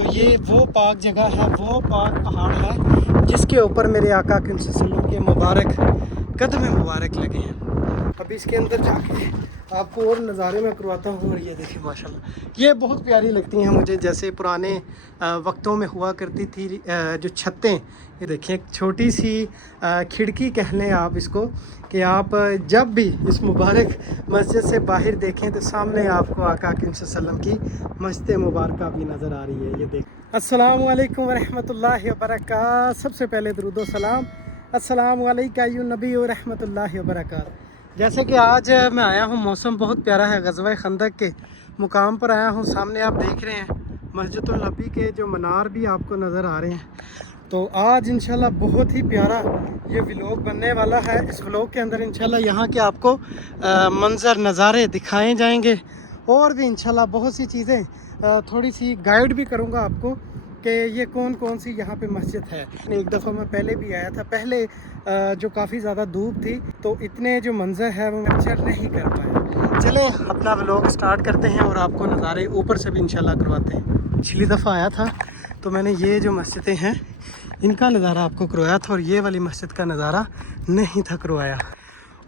तो ये वो पाक जगह है, वो पाक पहाड़ है जिसके ऊपर मेरे आका अकरम सल्लल्लाहु अलैहि वसल्लम के मुबारक कदम मुबारक लगे हैं। अभी इसके अंदर जाके आपको और नज़ारे में करवाता हूँ। और ये देखिए माशाल्लाह, ये बहुत प्यारी लगती हैं मुझे, जैसे पुराने वक्तों में हुआ करती थी जो छतें। ये देखिए एक छोटी सी खिड़की कह लें आप इसको, कि आप जब भी इस मुबारक मस्जिद से बाहर देखें तो सामने आपको आका अकरम सल्लल्लाहु अलैहि वसल्लम की मस्जिद मुबारक भी नज़र आ रही है। ये देख। अस्सलामु अलैकुम वरहमतुल्लाहि वबरकातुहू। सबसे पहले दरूद सलाम अस्सलामु अलैका अय्युन नबी व रहमतुल्लाहि व बरकातुहू। जैसे कि आज मैं आया हूँ, मौसम बहुत प्यारा है, ग़ज़वा खंदक के मुकाम पर आया हूँ। सामने आप देख रहे हैं मस्जिदुल नबी के जो मीनार भी आपको नज़र आ रहे हैं। तो आज इंशाल्लाह बहुत ही प्यारा ये व्लॉग बनने वाला है। इस व्लॉग के अंदर इंशाल्लाह यहाँ के आपको मंज़र नज़ारे दिखाए जाएंगे, और भी इंशाल्लाह बहुत सी चीज़ें थोड़ी सी गाइड भी करूँगा आपको कि ये कौन कौन सी यहाँ पे मस्जिद है। एक दफ़ा मैं पहले भी आया था, पहले जो काफ़ी ज़्यादा धूप थी तो इतने जो मंज़र है वो कैप्चर नहीं कर पाया। चले अपना व्लॉग स्टार्ट करते हैं और आपको नज़ारे ऊपर से भी इंशाल्लाह करवाते हैं। पिछली दफ़ा आया था तो मैंने ये जो मस्जिदें हैं इनका नज़ारा आपको करवाया था, और ये वाली मस्जिद का नज़ारा नहीं था करवाया।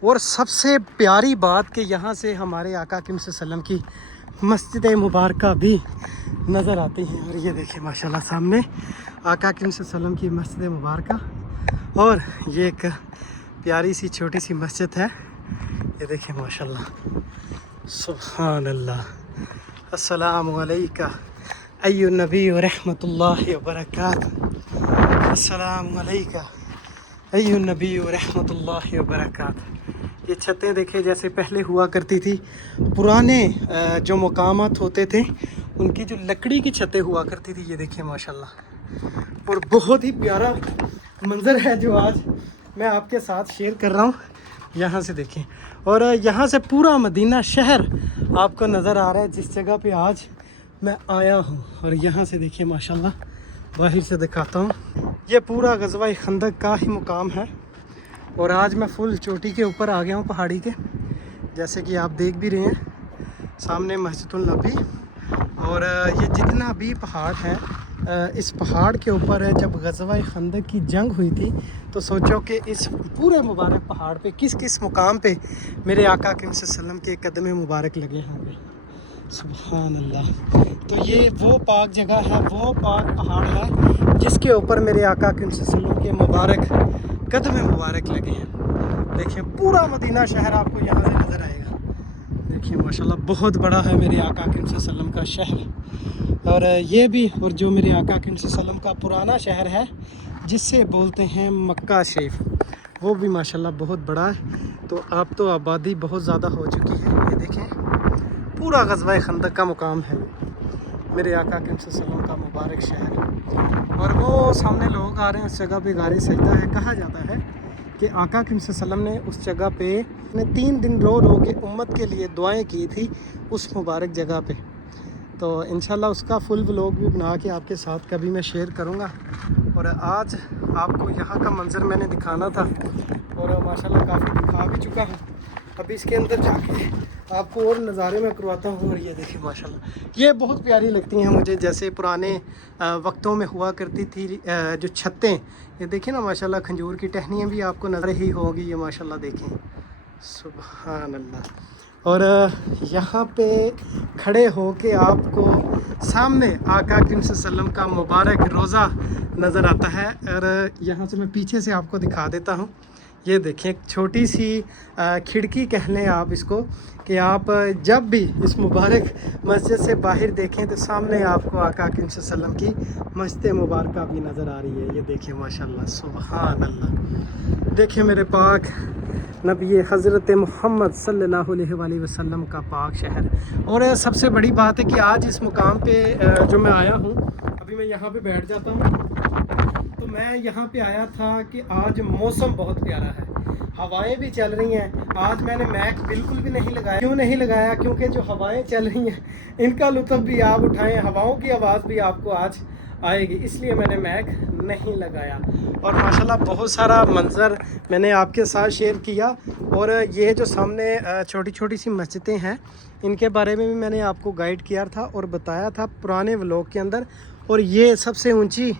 और सबसे प्यारी बात कि यहाँ से हमारे आका अकरम सल्लल्लाहु अलैहि वसल्लम की मस्जिद मुबारक भी नज़र आती हैं। और ये देखिए माशाल्लाह सामने आका अकरम सल्लल्लाहु अलैहि वसल्लम की मस्जिद मुबारक, और ये एक प्यारी सी छोटी सी मस्जिद है। ये देखिए माशाल्लाह, सुभान अल्लाह। अस्सलामु अलैका अय्युन नबी व रहमतुल्लाहि व बरकातुहू। अस्सलामु अलैका अय्युन नबी व रहमतुल्लाहि व बरकातुहू। ये छतें देखे जैसे पहले हुआ करती थी, पुराने जो मकामात होते थे उनकी जो लकड़ी की छतें हुआ करती थी। ये देखिए माशाल्लाह, और बहुत ही प्यारा मंज़र है जो आज मैं आपके साथ शेयर कर रहा हूँ। यहाँ से देखें, और यहाँ से पूरा मदीना शहर आपको नज़र आ रहा है जिस जगह पे आज मैं आया हूँ। और यहाँ से देखिए माशाल्लाह, बाहर से दिखाता हूँ, ये पूरा ग़ज़वा खंदक का ही मुकाम है। और आज मैं फुल चोटी के ऊपर आ गया हूँ पहाड़ी के, जैसे कि आप देख भी रहे हैं सामने मस्जिदुल नबी। और ये जितना भी पहाड़ है, इस पहाड़ के ऊपर है जब ग़ज़वा खंदक की जंग हुई थी तो सोचो कि इस पूरे मुबारक पहाड़ पे किस किस मुकाम पे मेरे आका अकरम सल्लल्लाहु अलैहि वसल्लम के कदम मुबारक लगे होंगे। सुभान अल्लाह। तो ये वो पाक जगह है, वो पाक पहाड़ है जिसके ऊपर मेरे आका अकरम सल्लल्लाहु अलैहि वसल्लम के मुबारक कदम मुबारक लगे हैं। देखिए पूरा मदीना शहर आपको यहाँ से नज़र आएगा। देखिए माशाल्लाह बहुत बड़ा है मेरे आका अकरम सल्लल्लाहु अलैहि वसल्लम का शहर। और ये भी, और जो मेरे आका अकरम सल्लल्लाहु अलैहि वसल्लम का पुराना शहर है जिससे बोलते हैं मक्का शरीफ, वो भी माशाल्लाह बहुत बड़ा है। तो अब तो आबादी बहुत ज़्यादा हो चुकी है। ये देखें पूरा ग़ज़वा खंदक का मुकाम है मेरे आका अकरम सल्लल्लाहु अलैहि वसल्लम का मुबारक शहर। और वो सामने लोग आ रहे हैं, उस जगह पे गारी सजदा है। कहा जाता है कि आका अकरम सल्लल्लाहु अलैहि वसल्लम ने उस जगह पे 3 दिन रो रो के उम्मत के लिए दुआएं की थी उस मुबारक जगह पे। तो इंशाल्लाह उसका फुल व्लॉग भी बना के आपके साथ कभी मैं शेयर करूँगा। और आज आपको यहाँ का मंज़र मैंने दिखाना था, और माशाल्लाह काफ़ी दिखा भी चुका हूँ। अभी इसके अंदर जाके आपको और नज़ारे में करवाता हूँ। और ये देखिए माशाल्लाह, ये बहुत प्यारी लगती हैं मुझे, जैसे पुराने वक्तों में हुआ करती थी जो छतें। ये देखिए ना माशाल्लाह, खंजूर की टहनियाँ भी आपको नज़र ही होगी। ये माशाल्लाह देखें, सुभान अल्लाह। और यहाँ पे खड़े हो के आपको सामने आका अकरम सल्लल्लाहु अलैहि वसल्लम का मुबारक रोज़ा नज़र आता है। और यहाँ से मैं पीछे से आपको दिखा देता हूँ। ये देखें एक छोटी सी खिड़की कह लें आप इसको, कि आप जब भी इस मुबारक मस्जिद से बाहर देखें तो सामने आपको आका अकरम सल्लल्लाहु अलैहि वसल्लम की मस्जिद मुबारक भी नज़र आ रही है। ये देखिए माशाल्लाह, सुभान अल्लाह। देखिए मेरे पाक नबी हज़रत मोहम्मद सल्लल्लाहु अलैहि वसल्लम का पाक शहर। और सबसे बड़ी बात है कि आज इस मुकाम पे जो मैं आया हूँ, अभी मैं यहाँ पे बैठ जाता हूँ। तो मैं यहाँ पे आया था कि आज मौसम बहुत प्यारा है, हवाएं भी चल रही हैं। आज मैंने मैक बिल्कुल भी नहीं लगाया। क्यों नहीं लगाया? क्योंकि जो हवाएं चल रही हैं इनका लुत्फ़ भी आप उठाएं, हवाओं की आवाज़ भी आपको आज आएगी, इसलिए मैंने मैक नहीं लगाया। और माशाल्लाह बहुत सारा मंज़र मैंने आपके साथ शेयर किया। और ये जो सामने छोटी छोटी सी मस्जिदें हैं इनके बारे में भी मैंने आपको गाइड किया था और बताया था पुराने व्लॉग के अंदर। اور یہ سب سے اونچی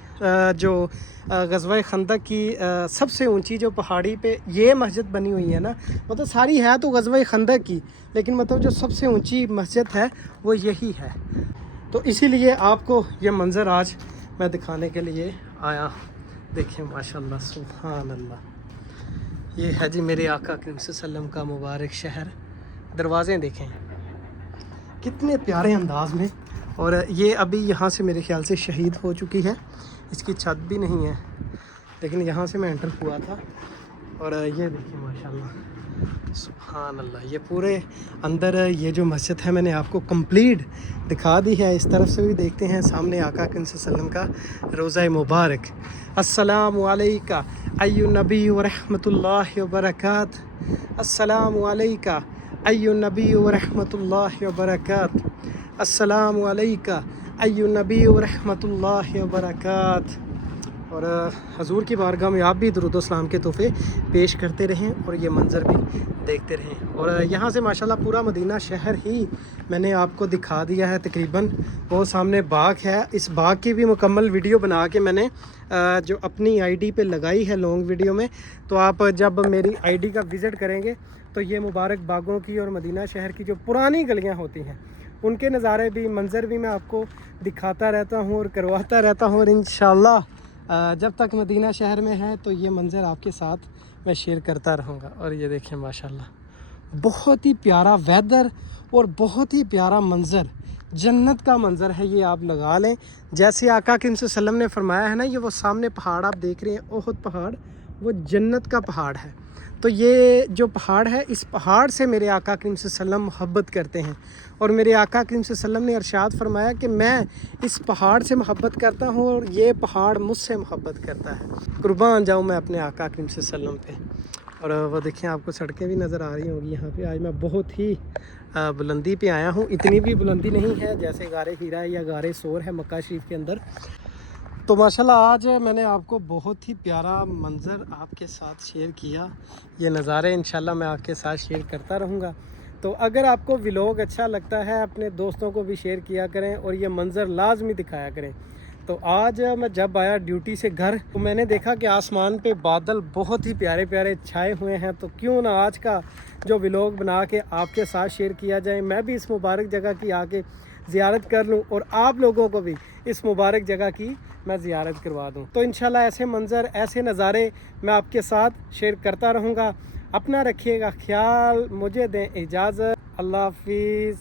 جو غزوہ خندق کی سب سے اونچی جو پہاڑی پہ یہ مسجد بنی ہوئی ہے نا، مطلب ساری ہے تو غزوہ خندق کی، لیکن مطلب جو سب سے اونچی مسجد ہے وہ یہی ہے. تو اسی لیے آپ کو یہ منظر آج میں دکھانے کے لیے آیا. دیکھیں ماشاءاللہ سبحان اللہ، یہ ہے جی میرے آقا کریم صلی اللہ علیہ وسلم کا مبارک شہر. دروازے دیکھیں کتنے پیارے انداز میں، اور یہ ابھی یہاں سے میرے خیال سے شہید ہو چکی ہے، اس کی چھت بھی نہیں ہے، لیکن یہاں سے میں انٹر ہوا تھا. اور یہ دیکھیں ماشاءاللہ سبحان اللہ، یہ پورے اندر یہ جو مسجد ہے میں نے آپ کو کمپلیٹ دکھا دی ہے. اس طرف سے بھی دیکھتے ہیں، سامنے آقا کریم صلی اللہ علیہ وسلم کا روضہ مبارک. السلام علیکہ ایھا النبی ورحمۃ اللہ وبرکاتہ. السلام علیکہ ایھا النبی ورحمۃ اللہ وبرکاتہ. السلام علیکہ ایھا النبی ورحمۃ اللہ وبرکاتہ. اور حضور کی بارگاہ میں آپ بھی درود و سلام کے تحفے پیش کرتے رہیں اور یہ منظر بھی دیکھتے رہیں. اور یہاں سے ماشاءاللہ پورا مدینہ شہر ہی میں نے آپ کو دکھا دیا ہے تقریباً. وہ سامنے باغ ہے، اس باغ کی بھی مکمل ویڈیو بنا کے میں نے جو اپنی آئی ڈی پہ لگائی ہے لانگ ویڈیو میں. تو آپ جب میری آئی ڈی کا وزٹ کریں گے تو یہ مبارک باغوں کی اور مدینہ شہر کی جو پرانی گلیاں ہوتی ہیں ان کے نظارے بھی، منظر بھی میں آپ کو دکھاتا رہتا ہوں اور کرواتا رہتا ہوں. اور انشاءاللہ جب تک مدینہ شہر میں ہے تو یہ منظر آپ کے ساتھ میں شیئر کرتا رہوں گا. اور یہ دیکھیں ماشاءاللہ بہت ہی پیارا ویدر اور بہت ہی پیارا منظر، جنت کا منظر ہے. یہ آپ لگا لیں جیسے آقا کریم صلی اللہ علیہ وسلم نے فرمایا ہے نا، یہ وہ سامنے پہاڑ آپ دیکھ رہے ہیں احد پہاڑ، وہ جنت کا پہاڑ ہے. تو یہ جو پہاڑ ہے، اس پہاڑ سے میرے آقا کریم صلی اللہ علیہ وسلم محبت کرتے ہیں. اور میرے آقا کریم صلی اللہ علیہ وسلم نے ارشاد فرمایا کہ میں اس پہاڑ سے محبت کرتا ہوں اور یہ پہاڑ مجھ سے محبت کرتا ہے. قربان جاؤں میں اپنے آقا کریم صلی اللہ علیہ وسلم پہ. اور وہ دیکھیں آپ کو سڑکیں بھی نظر آ رہی ہوں گی. یہاں پہ آج میں بہت ہی بلندی پہ آیا ہوں. اتنی بھی بلندی نہیں ہے جیسے غار ہیرا یا غار سور ہے مکہ شریف کے اندر. تو ماشاءاللہ آج میں نے آپ کو بہت ہی پیارا منظر آپ کے ساتھ شیئر کیا. یہ نظارے انشاءاللہ میں آپ کے ساتھ شیئر کرتا رہوں گا. تو اگر آپ کو ولاگ اچھا لگتا ہے اپنے دوستوں کو بھی شیئر کیا کریں اور یہ منظر لازمی دکھایا کریں. تو آج میں جب آیا ڈیوٹی سے گھر تو میں نے دیکھا کہ آسمان پہ بادل بہت ہی پیارے پیارے چھائے ہوئے ہیں. تو کیوں نہ آج کا جو ولاگ بنا کے آپ کے ساتھ شیئر کیا جائے. میں بھی اس مبارک جگہ کی آ کے زیارت کر لوں اور آپ لوگوں کو بھی اس مبارک جگہ کی میں زیارت کروا دوں. تو انشاءاللہ ایسے منظر، ایسے نظارے میں آپ کے ساتھ شیئر کرتا رہوں گا. اپنا رکھیے گا خیال، مجھے دیں اجازت. اللہ حافظ.